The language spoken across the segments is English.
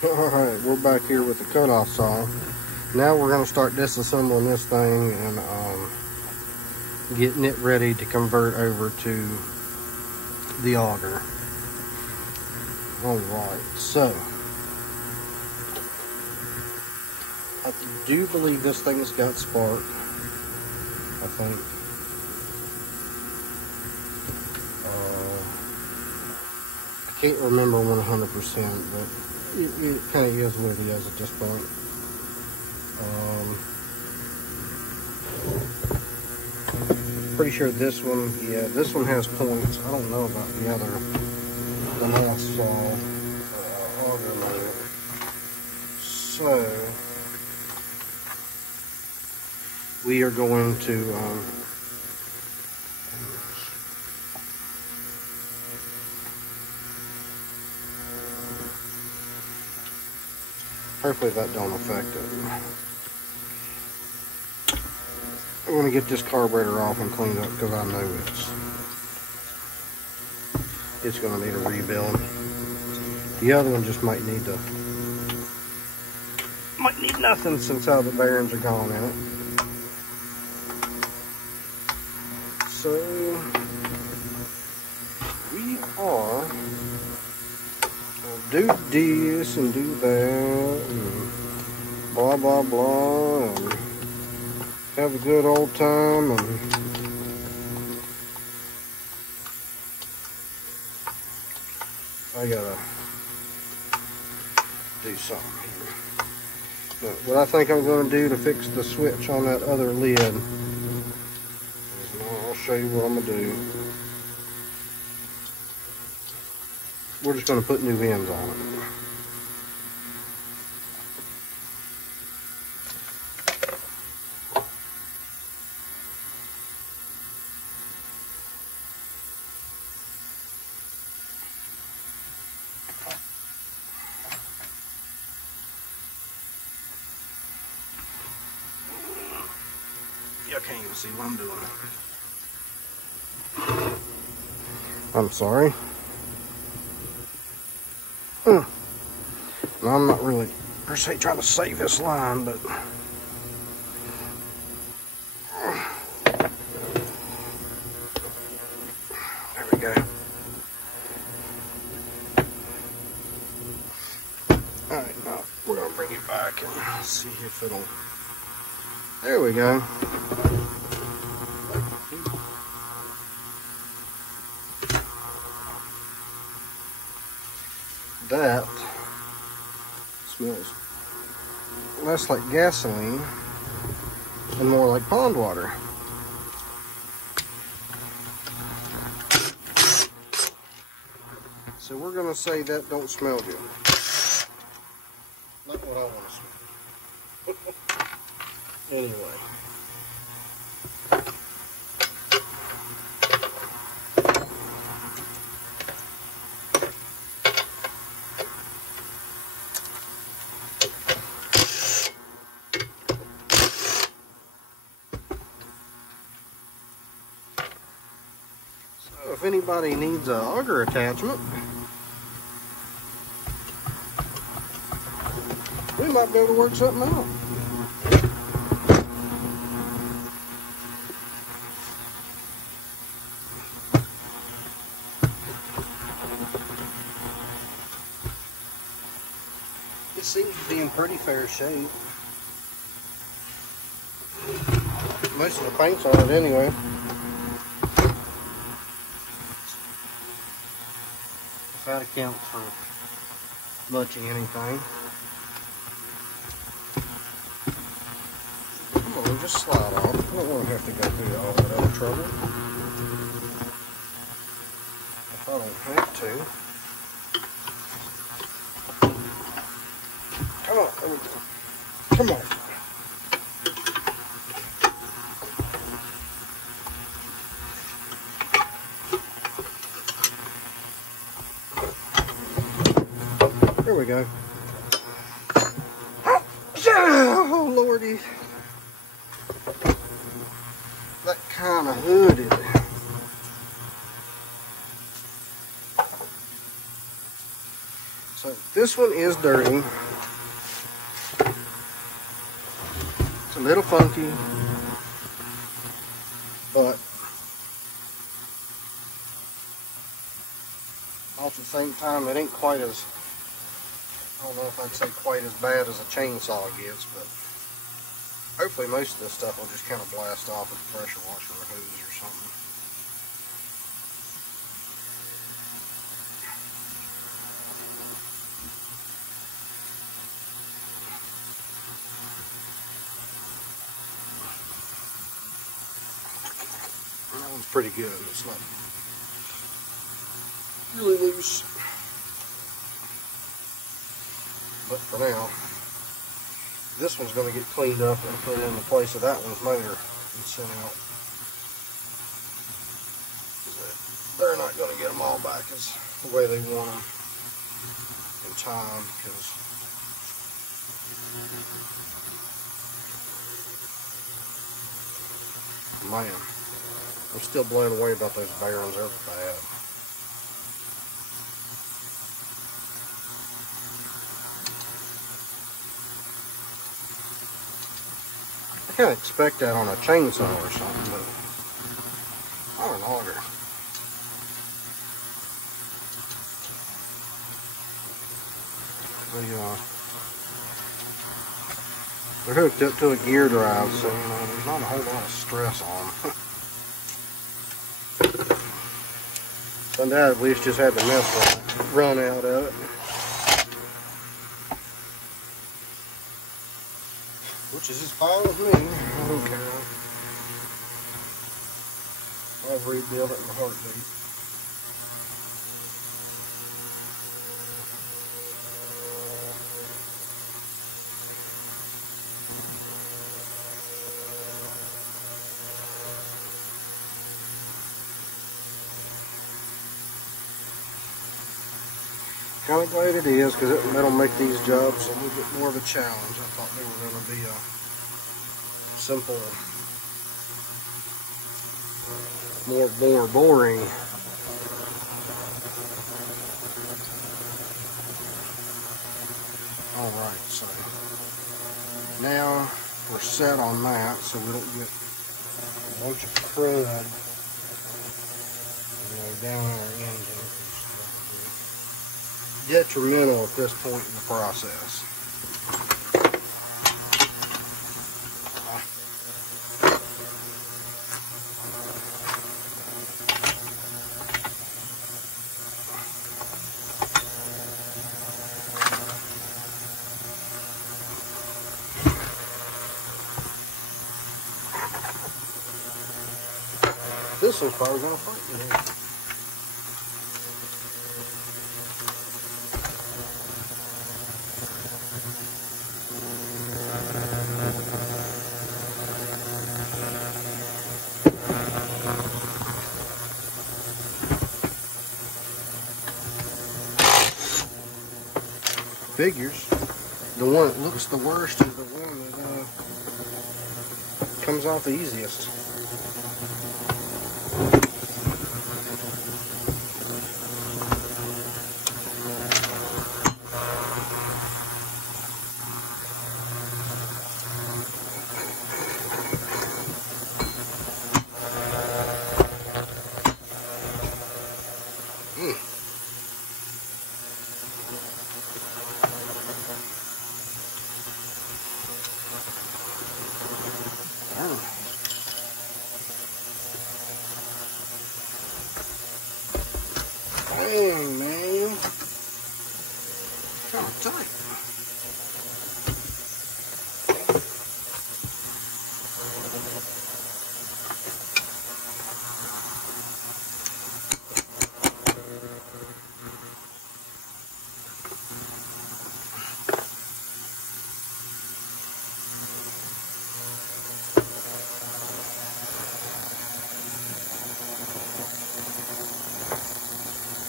Alright, we're back here with the cutoff saw. Now we're going to start disassembling this thing and getting it ready to convert over to the auger. Alright, so I do believe this thing's got spark, I think. I can't remember 100%, but it kind of is what it is at this point. Pretty sure this one, yeah, this one has points. I don't know about the other, the last saw, auger motor. So, we are going to, hopefully that don't affect it. I'm going to get this carburetor off and clean up because I know it's going to need a rebuild. The other one just might need nothing since all the bearings are gone in it. So we are do this and do that and blah blah blah and have a good old time, and I gotta do something here. But what I think I'm going to do to fix the switch on that other lid is, I'll show you what I'm going to do. We're just going to put new ends on it. I can't even see what I'm doing. I'm sorry. Now, I'm not really, per se, trying to save this line, but there we go. Alright, now we're going to bring it back and see if it'll, there we go. That smells less like gasoline and more like pond water. So we're going to say that don't smell good. Not what I want to smell. Anyway. If anybody needs an auger attachment, we might be able to work something out. It seems to be in pretty fair shape. Most of the paint's on it anyway. If that accounts for muching anything. Come on, just slide off. I don't want to have to go through all that other trouble. If I don't have to. Come on, there we go. Come on. There we go. Oh, Lordy. That kind of hooded. So this one is dirty. It's a little funky, but at the same time, it ain't quite as, I don't know if I'd say quite as bad as a chainsaw gets, but hopefully most of this stuff will just kind of blast off with a pressure washer or hose or something. That one's pretty good. It's not really loose. But for now, this one's going to get cleaned up and put in the place of that one's motor and sent out. They're not going to get them all back as the way they want them in time, because man, I'm still blown away about those bearings. They're bad. I kind of expect that on a chainsaw or something, but not an auger. They're hooked up to a gear drive, so you know there's not a whole lot of stress on them. So Dad at least just had the mess run out of it, which is just fine with me. I don't care. I'll rebuild it in a heartbeat. Kind of glad it is, because that'll make these jobs a little bit more of a challenge. I thought they were going to be a simple, more boring. Alright, so now we're set on that so we don't get a bunch of crud, down in our engine. Detrimental at this point in the process. This one's probably going to fight me. Figures. The one that looks the worst is the one that comes off the easiest. Dang, man. Kind of tight.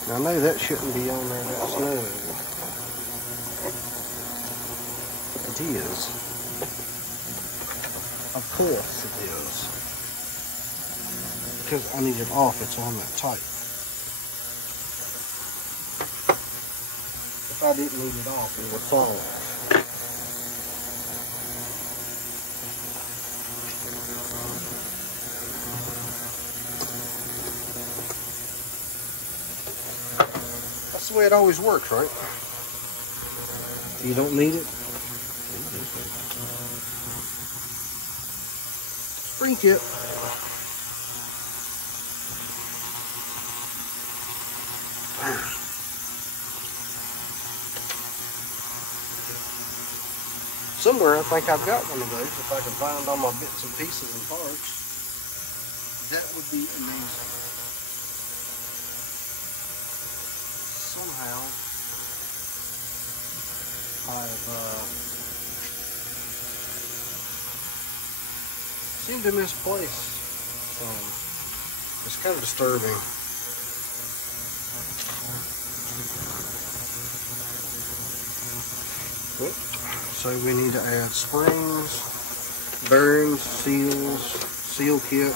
I know that shouldn't be on there that snug. It is. Of course it is. Because I need it off, it's on that tight. If if I didn't need it off, it would fall off. That's the way it always works, right? You don't need it. Spring kit. Somewhere I think I've got one of those. If I can find all my bits and pieces and parts, that would be amazing. Somehow I've seemed to misplace some. It's kind of disturbing. So we need to add springs, bearings, seals, seal kit.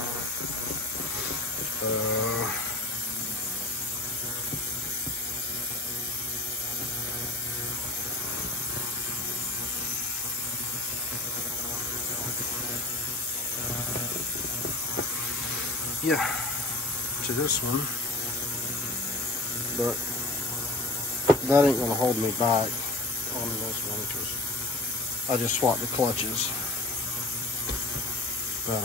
Yeah, to this one, but that ain't gonna hold me back on this one because I just swapped the clutches. But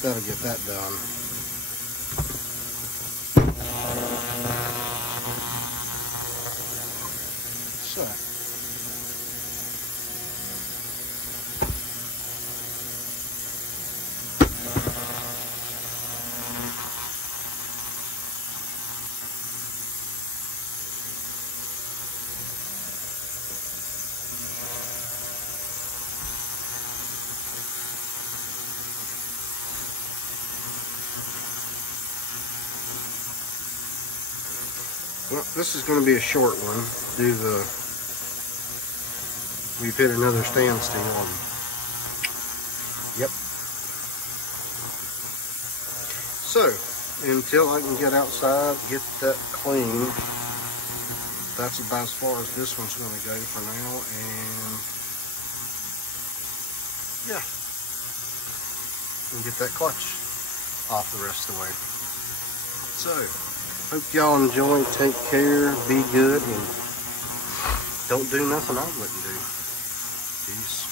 that'll get that done. So well, this is going to be a short one. We've hit another standstill. Yep. So, until I can get outside, get that clean, that's about as far as this one's going to go for now. And yeah, and get that clutch off the rest of the way. So, hope y'all enjoy, take care, be good, and don't do nothing I wouldn't do. Peace.